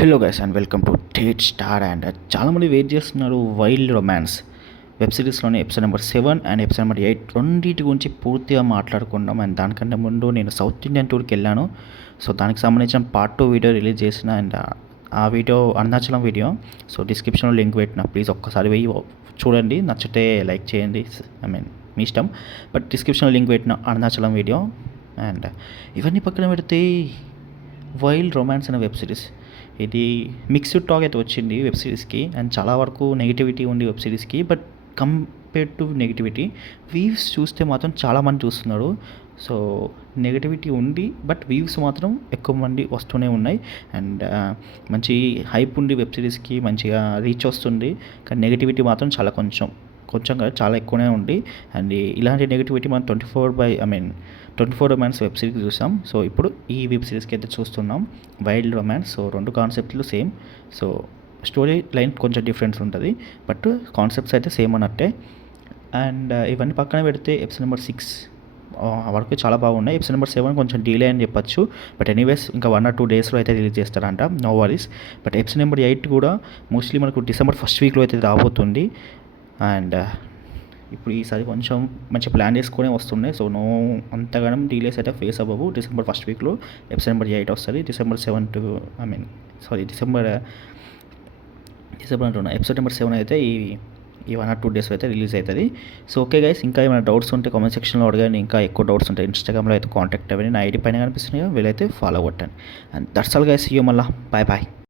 Hello guys and welcome to date star. And చాలామంది wait చేస్తున్నారు wild romance web సిరీస్లోని episode number 7 and episode number 8 రెండింటి గురించి పూర్తిగా మాట్లాడుకున్నాం. అండ్ దానికంటే ముందు నేను సౌత్ ఇండియన్ టూర్కి వెళ్ళాను. సో దానికి సంబంధించిన పార్ట్ 2 వీడియో రిలీజ్ చేసిన. అండ్ ఆ వీడియో అరుణాచలం వీడియో. సో డిస్క్రిప్షన్లో లింక్ పెట్టిన, ప్లీజ్ ఒక్కసారి వెయ్యి చూడండి, నచ్చితే లైక్ చేయండి, మీ ఇష్టం. బట్ డిస్క్రిప్షన్లో లింక్ పెట్టిన అరుణాచలం వీడియో. అండ్ ఇవన్నీ పక్కన పెడితే వైల్డ్ రొమాన్స్ అనే వెబ్ సిరీస్, ఇది మిక్స్డ్ టాక్ అయితే వచ్చింది వెబ్ సిరీస్కి. అండ్ చాలా వరకు నెగిటివిటీ ఉంది వెబ్ సిరీస్కి. But compared to negativity, views చూస్తే మాత్రం చాలామంది చూస్తున్నారు. సో నెగిటివిటీ ఉంది, బట్ వ్యూస్ మాత్రం ఎక్కువ మంది వస్తూనే ఉన్నాయి. అండ్ మంచి హైప్ ఉంది వెబ్ సిరీస్కి, మంచిగా రీచ్ వస్తుంది. కానీ నెగిటివిటీ మాత్రం కొంచెం చాలా ఎక్కువనే ఉంది. అండ్ ఇలాంటి నెగిటివిటీ మనం 24 రొమాన్స్ వెబ్ సిరీస్ చూసాం. సో ఇప్పుడు ఈ వెబ్ సిరీస్కి అయితే చూస్తున్నాం వైల్డ్ రొమాన్స్. సో రెండు కాన్సెప్ట్లు సేమ్. సో స్టోరీ లైన్ కొంచెం డిఫరెన్స్ ఉంటుంది, బట్ కాన్సెప్ట్స్ అయితే సేమ్ అన్నట్టే. అండ్ ఇవన్నీ పక్కన పెడితే ఎపిసోడ్ నెంబర్ 6 వరకు చాలా బాగున్నాయి. ఎపిసోడ్ నెంబర్ 7 కొంచెం డిలే అని చెప్పొచ్చు. బట్ ఎనీవేస్ ఇంకా 1 or 2 డేస్లో అయితే రిలీజ్ చేస్తారంట, no worries. But episode number 8 కూడా మోస్ట్లీ మనకు డిసెంబర్ 1st వీక్లో అయితే రాబోతుంది. అండ్ ఇప్పుడు ఈసారి కొంచెం మంచి ప్లాన్ చేసుకునే వస్తున్నాయి. సో అంతగానం డీలేస్ అయితే ఫేస్ అవ్వవు. డిసెంబర్ 1st వీక్లో ఎపిసోడ్ నెంబర్ 8 వస్తుంది. డిసెంబర్ అంటున్నా, ఎపిసోడ్ నెంబర్ 7 అయితే ఈ 1 or 2 డేస్ అయితే రిలీజ్ అవుతుంది. సో ఓకే గైస్, ఇంకా ఏమైనా డౌట్స్ ఉంటే కామెంట్ సెక్షన్లో అడగండి. ఇంకా ఎక్కువ డౌట్స్ ఉంటాయి ఇన్స్టాగ్రామ్లో అయితే కాంటాక్ట్ అవ్వండి. నా ఐడి పైన కనిపిస్తున్నాయి, వీలైతే ఫాలో కొట్టండి. And that's all guys, see you మళ్ళీ, బాయ్ బాయ్.